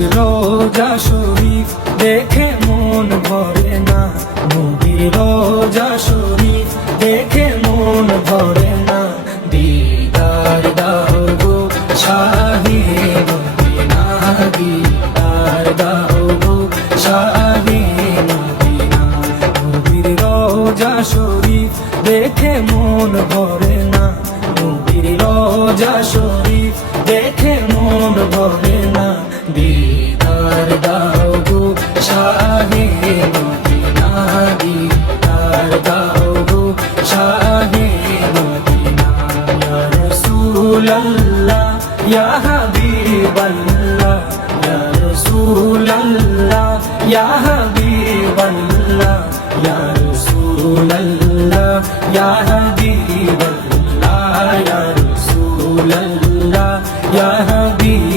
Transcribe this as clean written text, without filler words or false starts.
নবীর রোজা শরীফ দেখে মন ভরে না, নবীর রোজা শরীফ দেখে মন ভরে না। দিদার দাও গো শাহে মদিনা, দিদার দাও গো শাহে মদিনা। নবীর রোজা শরীফ দেখে মন ভরে না, নবীর রোজা শরীফ দেখে মন ভরে না। দিদার দাও গো শাহে মদিনা, দিদার দাও গো শাহে মদিনা। ইয়া রাসূলুল্লাহ ইয়া হাবিবাল্লাহ, ইয়া রাসূলুল্লাহ ইয়া হাবিবাল্লাহ, ইয়া রাসূলুল্লাহ ইয়া হাবিবাল্লাহ, ইয়া রাসূলুল্লাহ ইয়া হাবিবাল্লাহ।